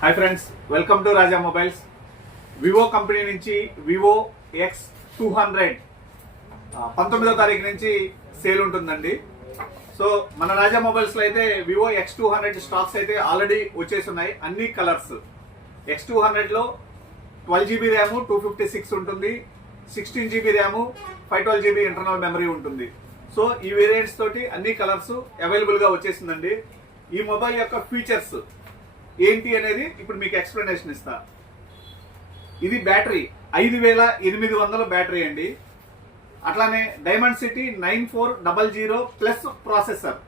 Hi friends, welcome to Raja mobiles. Vivo company నుంచి Vivo X200 19వ తారీఖు నుంచి sale ఉంటుందండి. సో మన రాజా మొబైల్స్లో అయితే వివో X200 స్టాక్స్ అయితే ఆల్రెడీ వచ్చేస్తున్నాయి. అన్ని కలర్స్. X200లో 12GB ర్యామ్ 256 ఉంటుంది, 16GB RAM 512GB internal memory ఉంటుంది. సో ఈ వేరియంట్స్ తోటి అన్ని కలర్స్ అవైలబుల్గా వచ్చేసిందండి. ఈ మొబైల్ యొక్క ఫీచర్స్ ఏంటి అనేది ఇప్పుడు మీకు ఎక్స్ప్లెనేషన్ ఇస్తా. ఇది బ్యాటరీ 5800 బ్యాటరీ అండి. అట్లానే diamond city 9400 plus processor,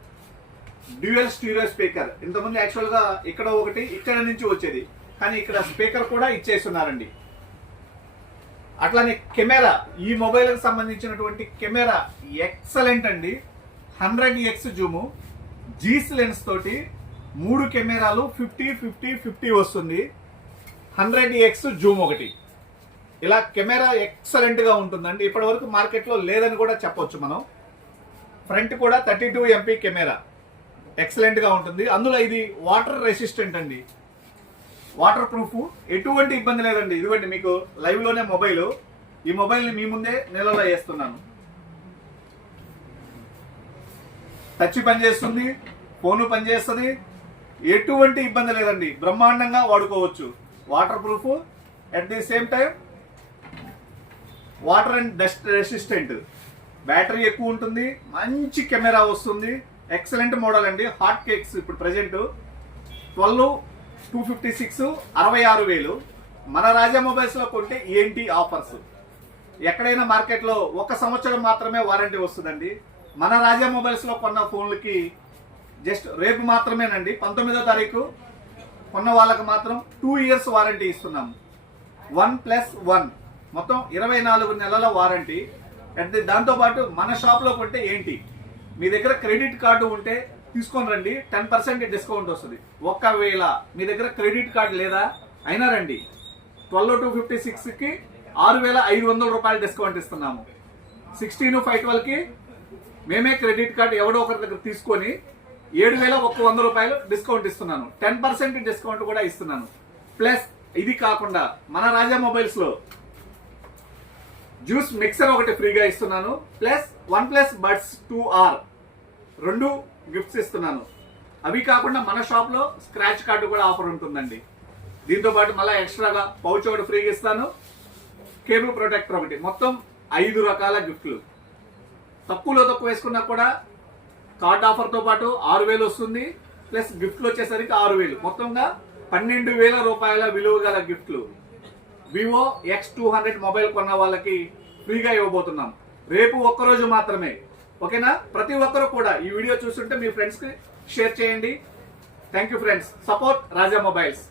dual stereo speaker. ఇంతకుముందు యాక్చువల్గా ఇక్కడ ఒకటి ఇక్కడ నుంచి వచ్చేది, కానీ ఇక్కడ స్పీకర్ కూడా ఇచ్చేస్తున్నారండి. అట్లానే కెమెరా, ఈ మొబైల్కి సంబంధించినటువంటి కెమెరా ఎక్సలెంట్ అండి. 100x జూము, జీస్ లెన్స్ తోటి 3 కెమెరాలు 50-50-50 వస్తుంది. 100x జూమ్ ఒకటి. ఇలా కెమెరా ఎక్సలెంట్ గా ఉంటుందండి. ఇప్పటి వరకు మార్కెట్లో లేదని కూడా చెప్పొచ్చు మనం. ఫ్రంట్ కూడా 32MP కెమెరా ఎక్సలెంట్ గా ఉంటుంది. అందులో ఇది వాటర్ రెసిస్టెంట్ అండి, వాటర్ ప్రూఫ్, ఎటువంటి ఇబ్బంది లేదండి. ఇదిగోండి మీకు లైవ్ లోనే మొబైల్. ఈ మొబైల్ ని మీ ముందే నెలలో వేస్తున్నాను. టచ్ పనిచేస్తుంది, ఫోన్ పనిచేస్తుంది, ఎటువంటి ఇబ్బంది లేదండి. బ్రహ్మాండంగా వాడుకోవచ్చు. Water proof, at the same time water and dust resistant. Battery ఎక్కువ ఉంటుంది, మంచి కెమెరా వస్తుంది. ఎక్సలెంట్ మోడల్ అండి. హాట్ కేక్స్ ఇప్పుడు ప్రెజెంట్ 12/256 66,000. మన రాజా మొబైల్స్ లో కొంటే ఏంటి ఆఫర్స్? ఎక్కడైనా మార్కెట్లో 1 సంవత్సరం మాత్రమే వారంటీ వస్తుందండి. మన రాజా మొబైల్స్ లో కొన్న ఫోన్లకి జస్ట్ రేపు మాత్రమేనండి, 19వ తారీఖు కొన్న వాళ్ళకి మాత్రం 2 years వారంటీ ఇస్తున్నాము. 1+1 మొత్తం 24 నెలల వారంటీ. దాంతోపాటు మన షాప్లో కొంటే ఏంటి, మీ దగ్గర క్రెడిట్ కార్డు ఉంటే తీసుకొని రండి, 10% డిస్కౌంట్ వస్తుంది. ఒకవేళ మీ దగ్గర క్రెడిట్ కార్డు లేదా అయినా రండి, 12/256కి 6,500 రూపాయలు డిస్కౌంట్ ఇస్తున్నాము. 16/512కి మేమే క్రెడిట్ కార్డు ఎవడో ఒకరి దగ్గర తీసుకొని 7,100 రూపాయలు డిస్కౌంట్ ఇస్తున్నాను. 10% డిస్కౌంట్ కూడా ఇస్తున్నాను. ప్లస్ ఇది కాకుండా మన రాజా మొబైల్స్ లో జ్యూస్ మిక్సర్ ఒకటి ఫ్రీగా ఇస్తున్నాను. Plus OnePlus Buds 2R 2 gifts ఇస్తున్నాను. అవి కాకుండా మన షాప్ లో స్క్రాచ్ కార్డు కూడా ఆఫర్ ఉంటుందండి. దీంతో పాటు మళ్ళీ ఎక్స్ట్రాగా పౌచ్ ఒకటి ఫ్రీగా ఇస్తాను, కేబుల్ ప్రొటెక్టర్ ఒకటి. మొత్తం 5 రకాల గిఫ్ట్లు. తక్కువలో తక్కువ వేసుకున్నా కూడా కార్డ్ ఆఫర్ తో పాటు 6,000 వస్తుంది. ప్లస్ గిఫ్ట్లు వచ్చేసరికి 6,000. మొత్తంగా 12,000 రూపాయల విలువ గల గిఫ్ట్లు వివో X200 మొబైల్ కొన్న వాళ్ళకి ఫ్రీగా ఇవ్వబోతున్నాం. రేపు ఒక్కరోజు మాత్రమే, ఓకేనా? ప్రతి ఒక్కరు కూడా ఈ వీడియో చూస్తుంటే మీ ఫ్రెండ్స్ కి షేర్ చేయండి. Thank you friends. Support Raja mobiles.